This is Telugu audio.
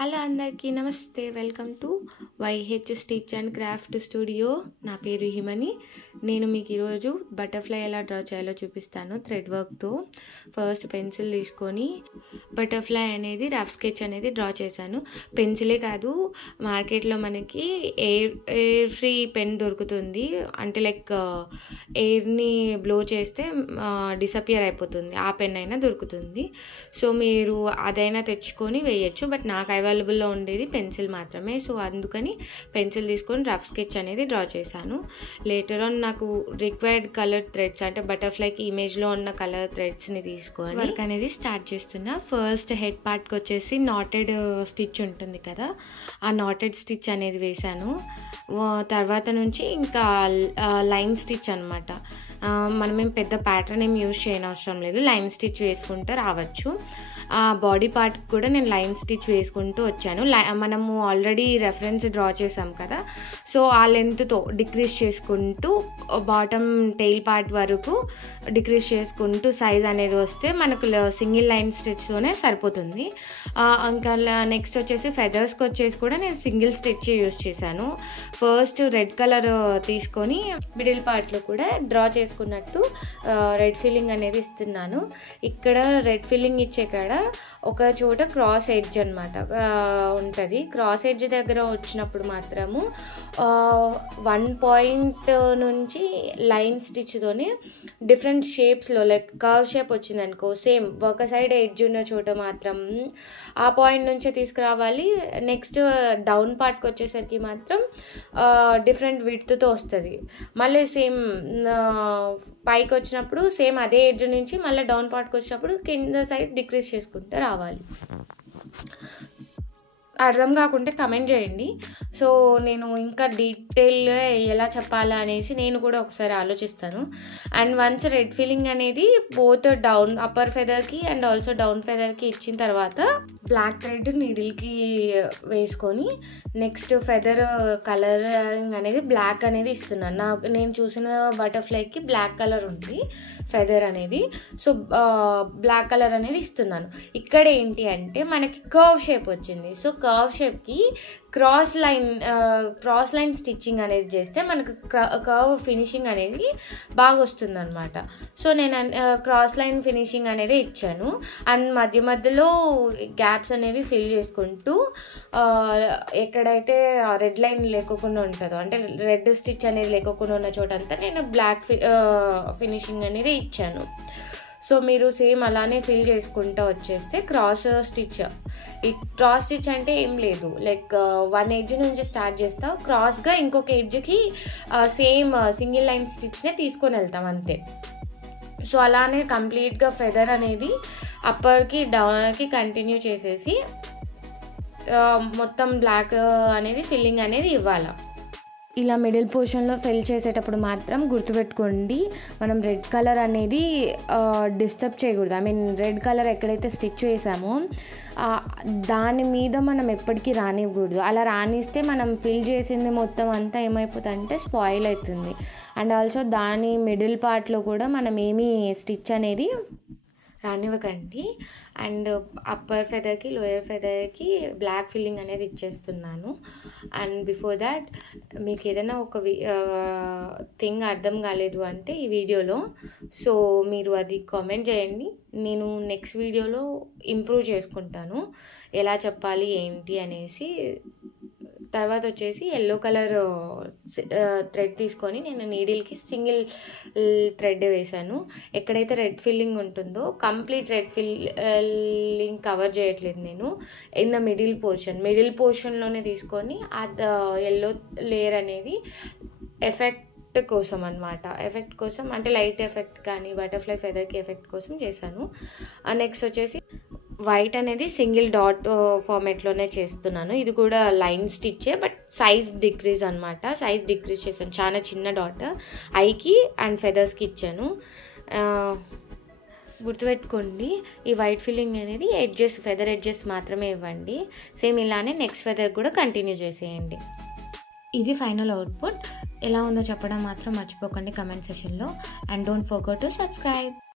హలో అందరికీ నమస్తే. Welcome to YH stitch and craft studio. నా పేరు హిమని. నేను మీకు ఈరోజు బటర్ఫ్లై ఎలా డ్రా చేయాలో చూపిస్తాను థ్రెడ్ వర్క్తో. ఫస్ట్ పెన్సిల్ తీసుకొని బటర్ఫ్లై అనేది రఫ్ స్కెచ్ అనేది డ్రా చేశాను. పెన్సిలే కాదు, మార్కెట్లో మనకి ఎయిర్ ఫ్రీ పెన్ దొరుకుతుంది. అంటే లైక్ ఎయిర్ని బ్లో చేస్తే డిసపియర్ అయిపోతుంది, ఆ పెన్ అయినా దొరుకుతుంది. సో మీరు అదైనా తెచ్చుకొని వేయచ్చు. బట్ నాకు అవైలబుల్లో ఉండేది పెన్సిల్ మాత్రమే. సో అందుకని పెన్సిల్ తీసుకొని రఫ్ స్కెచ్ అనేది డ్రా చేశాను. లేటర్ ఆన్ నాకు రిక్వైర్డ్ కలర్ థ్రెడ్స్, అంటే బటర్ఫ్లైకి ఇమేజ్లో ఉన్న కలర్ థ్రెడ్స్ని తీసుకొని వర్క్ అనేది స్టార్ట్ చేస్తున్నా. ఫస్ట్ హెడ్ పార్ట్కి వచ్చేసి నాటెడ్ స్టిచ్ ఉంటుంది కదా, ఆ నాటెడ్ స్టిచ్ అనేది వేశాను. తర్వాత నుంచి ఇంకా లైన్ స్టిచ్ అనమాట. మనమేం పెద్ద ప్యాటర్న్ ఏం యూజ్ చేయనవసరం లేదు, లైన్ స్టిచ్ వేసుకుంటే రావచ్చు. బాడీ పార్ట్ కూడా నేను లైన్ స్టిచ్ వేసుకుంటూ వచ్చాను. మనము ఆల్రెడీ రెఫరెన్స్ డ్రా చేసాం కదా, సో ఆ లెంత్తో డిక్రీజ్ చేసుకుంటూ బాటమ్ టెయిల్ పార్ట్ వరకు డిక్రీజ్ చేసుకుంటూ సైజ్ అనేది వస్తే మనకు సింగిల్ లైన్ స్టిచ్తోనే సరిపోతుంది. ఇంకా నెక్స్ట్ వచ్చేసి ఫెదర్స్కి వచ్చేసి కూడా నేను సింగిల్ స్టిచ్ యూజ్ చేశాను. ఫస్ట్ రెడ్ కలర్ తీసుకొని మిడిల్ పార్ట్లో కూడా డ్రా చేసుకున్నట్టు రెడ్ ఫిల్లింగ్ అనేది ఇస్తున్నాను. ఇక్కడ రెడ్ ఫిల్లింగ్ ఇచ్చే కాడ ఒక చోట క్రాస్ ఎడ్జ్ అనమాట ఉంటుంది. క్రాస్ ఎడ్జ్ దగ్గర వచ్చినప్పుడు మాత్రము 1 పాయింట్ నుంచి లైన్ స్టిచ్తోనే డిఫరెంట్ షేప్స్లో లైక్ కర్వ్ షేప్ వచ్చిందనుకో, సేమ్ ఒక సైడ్ ఎడ్జ్ ఉన్న చోట మాత్రం ఆ పాయింట్ నుంచే తీసుకురావాలి. నెక్స్ట్ డౌన్ పార్ట్కి వచ్చేసరికి మాత్రం డిఫరెంట్ విడ్త్తో వస్తుంది. మళ్ళీ సేమ్ పైకి వచ్చినప్పుడు సేమ్ అదే ఎడ్జ్ నుంచి మళ్ళీ డౌన్ పార్ట్కి వచ్చినప్పుడు కింద సైజ్ డిక్రీజ్ చేసుకుంటూ రావాలి. అర్థం కాకుంటే కమెంట్ చేయండి. సో నేను ఇంకా డీటెయిల్గా ఎలా చెప్పాలా అనేసి నేను కూడా ఒకసారి ఆలోచిస్తాను. అండ్ వన్స్ రెడ్ ఫిల్లింగ్ అనేది బోత్ డౌన్ అప్పర్ ఫెదర్కి అండ్ ఆల్సో డౌన్ ఫెదర్కి ఇచ్చిన తర్వాత బ్లాక్ థ్రెడ్ నీడిల్కి వేసుకొని నెక్స్ట్ ఫెదర్ కలరింగ్ అనేది బ్లాక్ అనేది ఇస్తున్నాను. నేను చూసిన బటర్ఫ్లైకి బ్లాక్ కలర్ ఉంది ఫెదర్ అనేది, సో బ్లాక్ కలర్ అనేది ఇస్తున్నాను. ఇక్కడ ఏంటి అంటే మనకి కర్వ్ షేప్ వచ్చింది. సో కర్వ్ షేప్కి క్రాస్ లైన్ స్టిచ్చింగ్ అనేది చేస్తే మనకు కర్వ్ ఫినిషింగ్ అనేది బాగా వస్తుంది అనమాట. సో నేను క్రాస్ లైన్ ఫినిషింగ్ అనేది ఇచ్చాను. అండ్ మధ్య మధ్యలో గ్యాప్స్ అనేవి ఫిల్ చేసుకుంటూ ఎక్కడైతే రెడ్ లైన్ లేకోకుండా ఉంటుందో, అంటే రెడ్ స్టిచ్ అనేది లేకోకుండా ఉన్న చోటంతా నేను బ్లాక్ ఫినిషింగ్ అనేది ఇచ్చాను. సో మీరు సేమ్ అలానే ఫిల్ చేసుకుంటూ వచ్చేస్తే క్రాస్ స్టిచ్. ఈ క్రాస్ స్టిచ్ అంటే ఏం లేదు, లైక్ 1 ఎడ్జ్ నుంచి స్టార్ట్ చేస్తాం, క్రాస్గా ఇంకొక ఎడ్జ్కి సేమ్ సింగిల్ లైన్ స్టిచ్నే తీసుకొని వెళ్తాం అంతే. సో అలానే కంప్లీట్గా ఫెదర్ అనేది అప్పర్కి డౌన్కి కంటిన్యూ చేసేసి మొత్తం బ్లాక్ అనేది ఫిల్లింగ్ అనేది ఇవ్వాలి. ఇలా మిడిల్ పోర్షన్లో ఫిల్ చేసేటప్పుడు మాత్రం గుర్తుపెట్టుకోండి, మనం రెడ్ కలర్ అనేది డిస్టర్బ్ చేయకూడదు. ఐ మీన్ రెడ్ కలర్ ఎక్కడైతే స్టిచ్ వేసామో దాని మీద మనం ఎప్పటికీ రానివ్వకూడదు. అలా రానిస్తే మనం ఫిల్ చేసింది మొత్తం అంతా ఏమైపోతుంది అంటే స్పాయిల్ అవుతుంది. అండ్ ఆల్సో దాని మిడిల్ పార్ట్లో కూడా మనం ఏమీ స్టిచ్ అనేది రానివ్వకండి. అండ్ అప్పర్ ఫెదర్కి లోయర్ ఫెదర్కి బ్లాక్ ఫిల్లింగ్ అనేది ఇచ్చేస్తున్నాను. అండ్ బిఫోర్ దాట్ మీకు ఏదైనా ఒక థింగ్ అర్థం కాలేదు అంటే ఈ వీడియోలో, సో మీరు అది కామెంట్ చేయండి. నేను నెక్స్ట్ వీడియోలో ఇంప్రూవ్ చేసుకుంటాను ఎలా చెప్పాలి ఏంటి అనేసి. తర్వాత వచ్చేసి ఎల్లో కలర్ థ్రెడ్ తీసుకొని నేను నీడిల్కి సింగిల్ థ్రెడ్ వేసాను. ఎక్కడైతే రెడ్ ఫిల్లింగ్ ఉంటుందో కంప్లీట్ రెడ్ ఫిల్లింగ్ కవర్ చేయట్లేదు నేను. ఇన్ ద మిడిల్ పోర్షన్లోనే తీసుకొని ఆ ఎల్లో లేయర్ అనేది ఎఫెక్ట్ కోసం అనమాట. ఎఫెక్ట్ కోసం అంటే లైట్ ఎఫెక్ట్ కానీ బటర్ఫ్లై ఫెదర్కి ఎఫెక్ట్ కోసం చేశాను. నెక్స్ట్ వచ్చేసి వైట్ అనేది సింగిల్ డాట్ ఫార్మేట్లోనే చేస్తున్నాను. ఇది కూడా లైన్ స్టిచ్చే, బట్ సైజ్ డిక్రీజ్ అనమాట. సైజ్ డిక్రీజ్ చేశాను, చాలా చిన్న డాట్ ఐకి అండ్ ఫెదర్స్కి ఇచ్చాను. గుర్తుపెట్టుకోండి, ఈ వైట్ ఫిల్లింగ్ అనేది ఫెదర్ ఎడ్జెస్ మాత్రమే ఇవ్వండి. సేమ్ ఇలానే నెక్స్ట్ ఫెదర్ కూడా కంటిన్యూ చేసేయండి. ఇది ఫైనల్ అవుట్పుట్. ఎలా ఉందో చెప్పడం మాత్రం మర్చిపోకండి కమెంట్ సెషన్లో. And don't forget to subscribe.